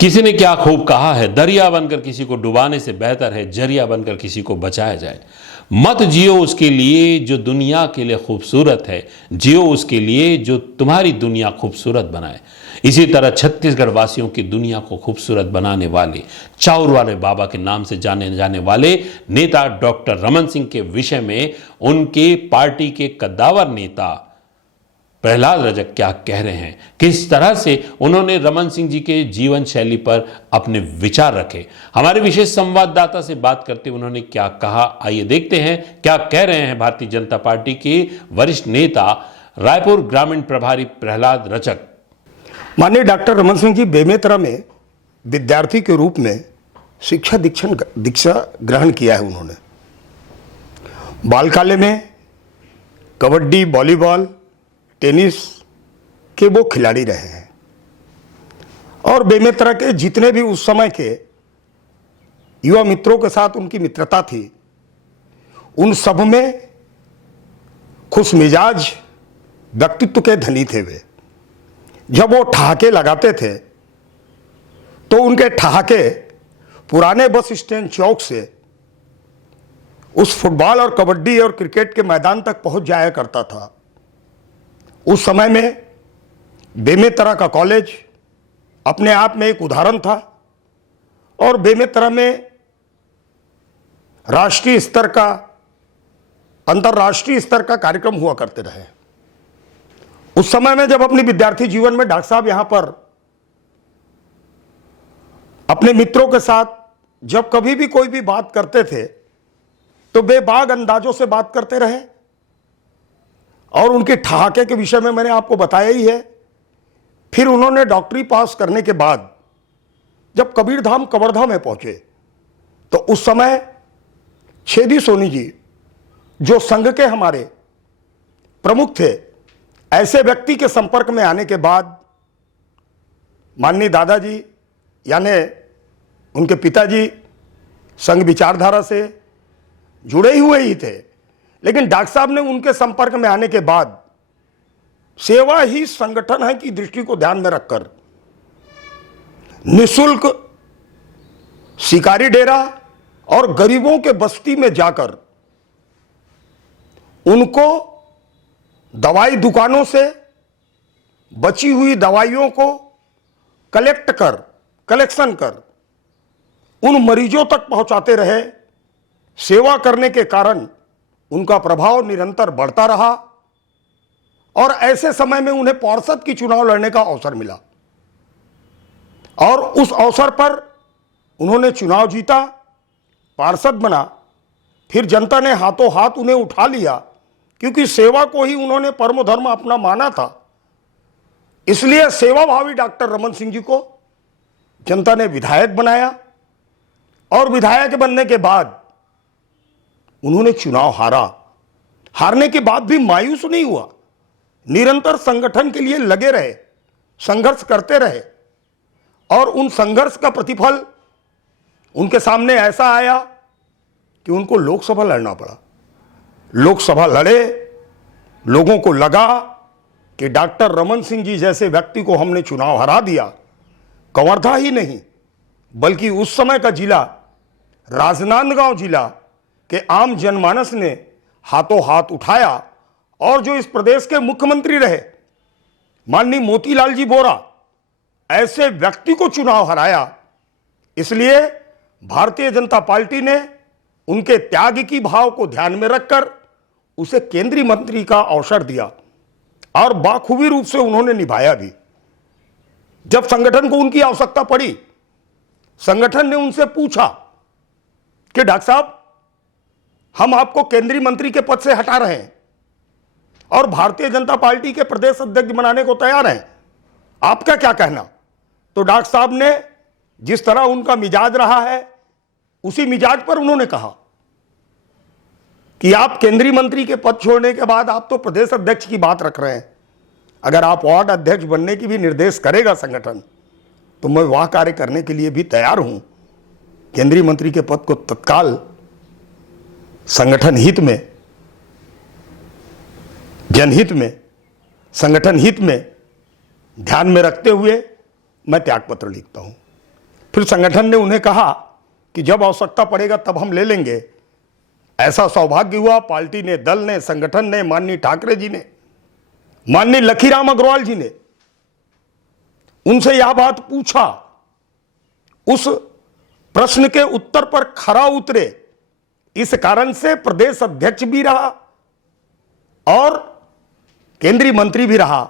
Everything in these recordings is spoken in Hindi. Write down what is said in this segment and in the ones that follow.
किसी ने क्या खूब कहा है, दरिया बनकर किसी को डुबाने से बेहतर है जरिया बनकर किसी को बचाया जाए। मत जियो उसके लिए जो दुनिया के लिए खूबसूरत है, जियो उसके लिए जो तुम्हारी दुनिया खूबसूरत बनाए। इसी तरह छत्तीसगढ़ वासियों की दुनिया को खूबसूरत बनाने वाले चाउर वाले बाबा के नाम से जाने जाने वाले नेता डॉक्टर रमन सिंह के विषय में उनके पार्टी के कद्दावर नेता प्रहलाद रजक क्या कह रहे हैं, किस तरह से उन्होंने रमन सिंह जी के जीवन शैली पर अपने विचार रखे। हमारे विशेष संवाददाता से बात करते उन्होंने क्या कहा, आइए देखते हैं क्या कह रहे हैं भारतीय जनता पार्टी के वरिष्ठ नेता रायपुर ग्रामीण प्रभारी प्रहलाद रजक। माननीय डॉक्टर रमन सिंह जी बेमेतरा में विद्यार्थी के रूप में दीक्षा ग्रहण किया है। उन्होंने बालकाले में कबड्डी, वॉलीबॉल, टेनिस के वो खिलाड़ी रहे हैं और बेमेतरा के जितने भी उस समय के युवा मित्रों के साथ उनकी मित्रता थी, उन सब में खुश मिजाज व्यक्तित्व के धनी थे वे। जब वो ठहाके लगाते थे तो उनके ठहाके पुराने बस स्टैंड चौक से उस फुटबॉल और कबड्डी और क्रिकेट के मैदान तक पहुंच जाया करता था। उस समय में बेमेतरा का कॉलेज अपने आप में एक उदाहरण था और बेमेतरा में राष्ट्रीय स्तर का, अंतर्राष्ट्रीय स्तर का कार्यक्रम हुआ करते रहे। उस समय में जब अपनी विद्यार्थी जीवन में डॉक्टर साहब यहां पर अपने मित्रों के साथ जब कभी भी कोई भी बात करते थे तो बेबाक अंदाजों से बात करते रहे और उनके ठहाके के विषय में मैंने आपको बताया ही है। फिर उन्होंने डॉक्टरी पास करने के बाद जब कबीरधाम कवर्धा में पहुंचे तो उस समय छेदी सोनी जी जो संघ के हमारे प्रमुख थे, ऐसे व्यक्ति के संपर्क में आने के बाद माननीय दादाजी यानी उनके पिताजी संघ विचारधारा से जुड़े हुए ही थे, लेकिन डॉक्टर साहब ने उनके संपर्क में आने के बाद सेवा ही संगठन है की दृष्टि को ध्यान में रखकर निःशुल्क शिकारी डेरा और गरीबों के बस्ती में जाकर उनको दवाई दुकानों से बची हुई दवाइयों को कलेक्शन कर उन मरीजों तक पहुंचाते रहे। सेवा करने के कारण उनका प्रभाव निरंतर बढ़ता रहा और ऐसे समय में उन्हें पार्षद की चुनाव लड़ने का अवसर मिला और उस अवसर पर उन्होंने चुनाव जीता, पार्षद बना। फिर जनता ने हाथों हाथ उन्हें उठा लिया क्योंकि सेवा को ही उन्होंने परम धर्म अपना माना था। इसलिए सेवाभावी डॉक्टर रमन सिंह जी को जनता ने विधायक बनाया और विधायक बनने के बाद उन्होंने चुनाव हारने के बाद भी मायूस नहीं हुआ, निरंतर संगठन के लिए लगे रहे, संघर्ष करते रहे और उन संघर्ष का प्रतिफल उनके सामने ऐसा आया कि उनको लोकसभा लड़ना पड़ा। लोकसभा लड़े, लोगों को लगा कि डॉक्टर रमन सिंह जी जैसे व्यक्ति को हमने चुनाव हरा दिया। कवर्धा ही नहीं बल्कि उस समय का जिला राजनांदगांव जिला कि आम जनमानस ने हाथों हाथ उठाया और जो इस प्रदेश के मुख्यमंत्री रहे माननीय मोतीलाल जी वोरा, ऐसे व्यक्ति को चुनाव हराया। इसलिए भारतीय जनता पार्टी ने उनके त्याग की भाव को ध्यान में रखकर उसे केंद्रीय मंत्री का अवसर दिया और बाखूबी रूप से उन्होंने निभाया भी। जब संगठन को उनकी आवश्यकता पड़ी, संगठन ने उनसे पूछा कि डॉक्टर साहब, हम आपको केंद्रीय मंत्री के पद से हटा रहे हैं और भारतीय जनता पार्टी के प्रदेश अध्यक्ष बनाने को तैयार हैं, आपका क्या कहना? तो डॉक्टर साहब ने जिस तरह उनका मिजाज रहा है उसी मिजाज पर उन्होंने कहा कि आप केंद्रीय मंत्री के पद छोड़ने के बाद आप तो प्रदेश अध्यक्ष की बात रख रहे हैं, अगर आप वार्ड अध्यक्ष बनने की भी निर्देश करेगा संगठन तो मैं वह कार्य करने के लिए भी तैयार हूं। केंद्रीय मंत्री के पद को तत्काल संगठन हित में, जनहित में, संगठन हित में ध्यान में रखते हुए मैं त्यागपत्र लिखता हूं। फिर संगठन ने उन्हें कहा कि जब आवश्यकता पड़ेगा तब हम ले लेंगे। ऐसा सौभाग्य हुआ, पार्टी ने, दल ने, संगठन ने, माननीय ठाकरे जी ने, माननीय लखीराम अग्रवाल जी ने उनसे यह बात पूछा, उस प्रश्न के उत्तर पर खरा उतरे। इस कारण से प्रदेश अध्यक्ष भी रहा और केंद्रीय मंत्री भी रहा,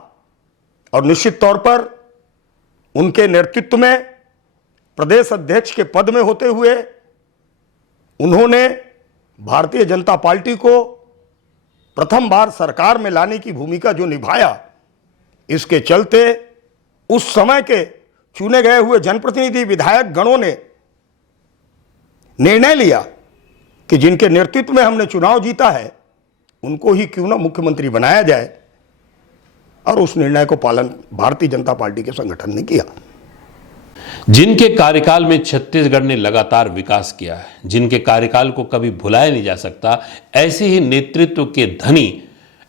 और निश्चित तौर पर उनके नेतृत्व में प्रदेश अध्यक्ष के पद में होते हुए उन्होंने भारतीय जनता पार्टी को प्रथम बार सरकार में लाने की भूमिका जो निभाया, इसके चलते उस समय के चुने गए हुए जनप्रतिनिधि विधायक गणों ने निर्णय लिया कि जिनके नेतृत्व में हमने चुनाव जीता है उनको ही क्यों ना मुख्यमंत्री बनाया जाए, और उस निर्णय को पालन भारतीय जनता पार्टी के संगठन ने किया। जिनके कार्यकाल में छत्तीसगढ़ ने लगातार विकास किया है, जिनके कार्यकाल को कभी भुलाया नहीं जा सकता, ऐसे ही नेतृत्व के धनी,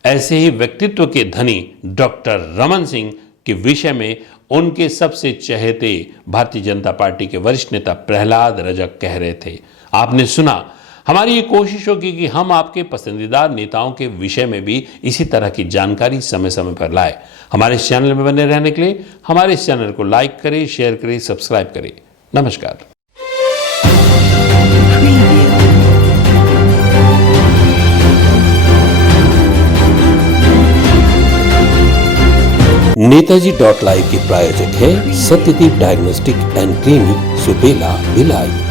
ऐसे ही व्यक्तित्व के धनी डॉक्टर रमन सिंह के विषय में उनके सबसे चहेते भारतीय जनता पार्टी के वरिष्ठ नेता प्रहलाद रजक कह रहे थे। आपने सुना। हमारी ये कोशिश होगी कि हम आपके पसंदीदा नेताओं के विषय में भी इसी तरह की जानकारी समय समय पर लाए। हमारे इस चैनल में बने रहने के लिए हमारे इस चैनल को लाइक करें, शेयर करें, सब्सक्राइब करें। नमस्कार। नेताजी.live के प्रायोजक है Satyadeep diagnostic and clinic, Supela, Bhilai.